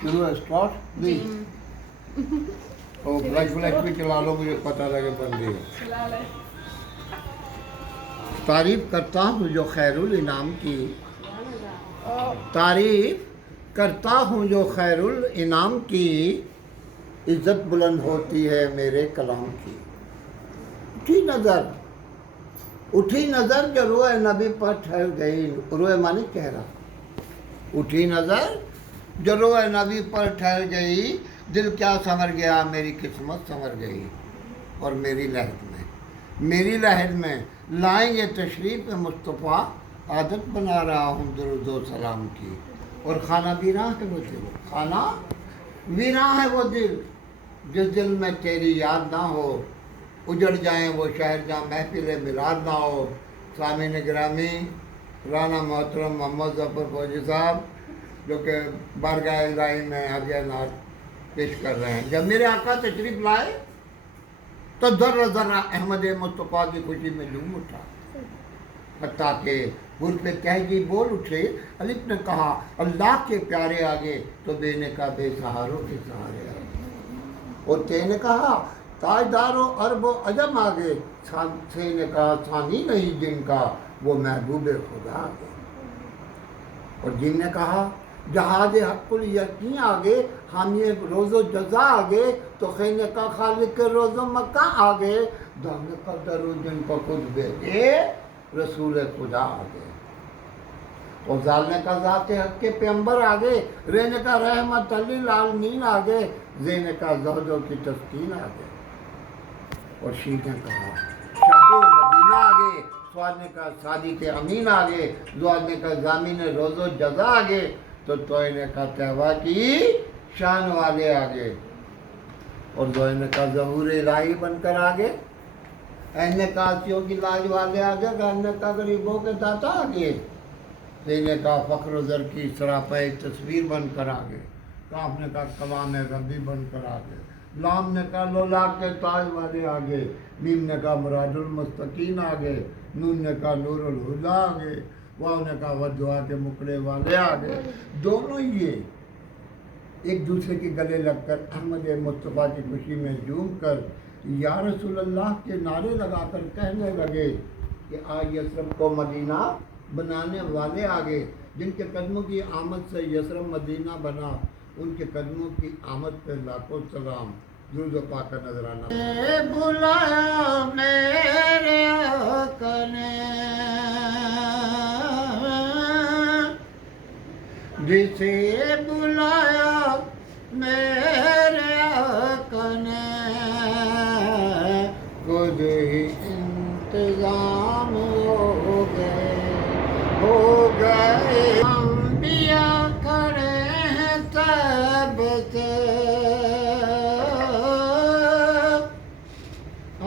शुरू है स्टार्ट नहीं ओ ब्लैक भी चला लो मुझे पता लगे बंदी है तारीफ करता हूँ जो खैरुल इनाम की तारीफ करता हूँ जो खैरुल इनाम की इज्जत बुलंद होती है मेरे कलाम की उठी नज़र जो रोए नबी पर ठहर गई रोए मानी कह रहा उठी नज़र जो रोए नबी पर ठहर गई दिल क्या संवर गया मेरी किस्मत संवर गई और मेरी लहर में लाएंगे तशरीफ़ मुस्तफ़ा आदत बना रहा हूँ दुरूद व सलाम की और खाना वीरां है वो दिल खाना वीरां है वो दिल जिस दिल में तेरी याद ना हो उजड़ जाएं वो शहर जहाँ महफिल मिलाद ना हो सामीन गिरामी राना मोहतरम मोहम्मद जफर फौजी साहब जो कि बारगाह इलाही में हदिया नात पेश कर रहे हैं जब मेरे आका तशरीफ लाए तो ज़र्रा ज़र्रा अहमद मुस्तफ़ा की खुशी में झूम उठा हत्ता के गुर पे तहजी बोल उठे अलिफ ने कहा अल्लाह के प्यारे आगे तो बेने का बेसहारों के सहारे आगे और ते ने कहा ताजदारों अरबो अजम आगे छे ने कहा छानी नहीं जिनका वो महबूब खुदा आगे और जिन ने कहा जहाज हक़ुल यकीन आगे हामी रोज़ो जज़ा आगे तो खैने का खालिक रोज़ो मक्का आगे दाने का दरो जिन को खुद बेटे रसूल खुदा आगे और जालने का ज़ाते हक़ के पैगंबर आगे रहने का रहमत लिल आलमीन आगे ज़ेने का ज़हदों की तस्कीन आगे और शीर ने कहा शाही मदीना आगे स्वादने का सादी के अमीन आगे दुआने का जामीन रोज़ो जज़ा आगे तो तोयने का तहवा की शान वाले आगे और दोयने का ज़हूर इलाही बनकर आगे ऐने कासियों की लाज वाले आगे गन्ने का गरीबों के दाता आगे देने का फ़ख्र ज़र की सरापा एक तस्वीर बनकर आगे काफ़ने का कलाम रबी बनकर आगे लाम ने का लोला के ताज वाले आगे मीम ने का मुरादुल मुस्तकीन आगे नून ने का नूरुल हुदा आगे वाव ने का वदुआ के मुकड़े वाले आगे दोनों ये एक दूसरे के गले लगकर अहमद मुस्तफ़ा की खुशी में झूम कर या रसूल अल्लाह के नारे लगाकर कहने लगे कि आज यसरब को मदीना बनाने वाले आगे जिनके कदमों की आमद से यसरब मदीना बना उनके कदमों की आमद पे लाखों सलाम दुरूद पाक का नजराना बुलाया मेरे आका ने जिसे बुलाया मेरे आका ने खुद ही इंतजाम हो गए अंबिया खड़े हैं तब से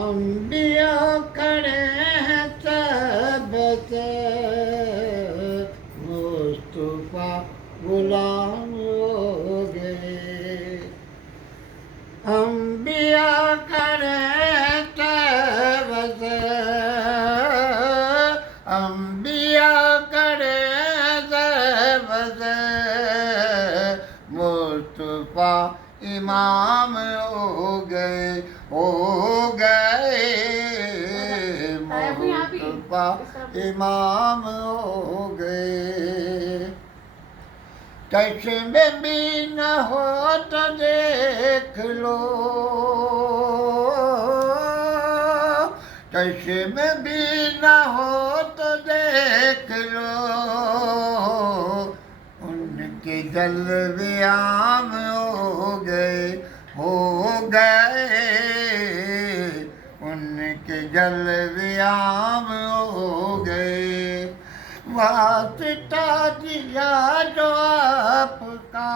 अंबिया खड़े हैं तब से मुस्तफा गुलाम हो गए अंबिया खड़े हैं तब से अंबिया खड़े तब से मुस्तफा इमाम हो गए मुस्तफा इमाम हो गए चश्मे भी न हो तो देख लो चश्मे भी न हो तो देख लो उनके जलवे आम हो गए उनके जलवे आम हो गए वास्ता दिया जो आपका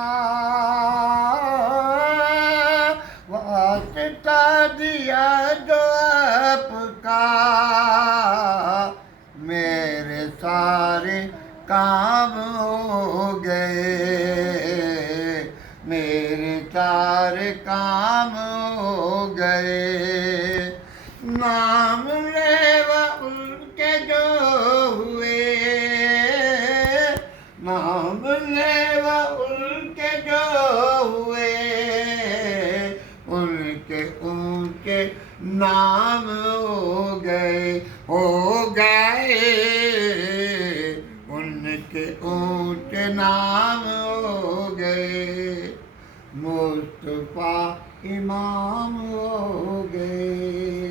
वास्ता दिया जो आपका मेरे सारे काम हो गए मेरे सारे काम हो गए नाम लेवा उनके जो हुए नाम جملے وہ ان کے جو ہوئے ان کے اونچے نام ہو گئے ان کے اونچے نام ہو گئے مصطفیٰ امام ہو گئے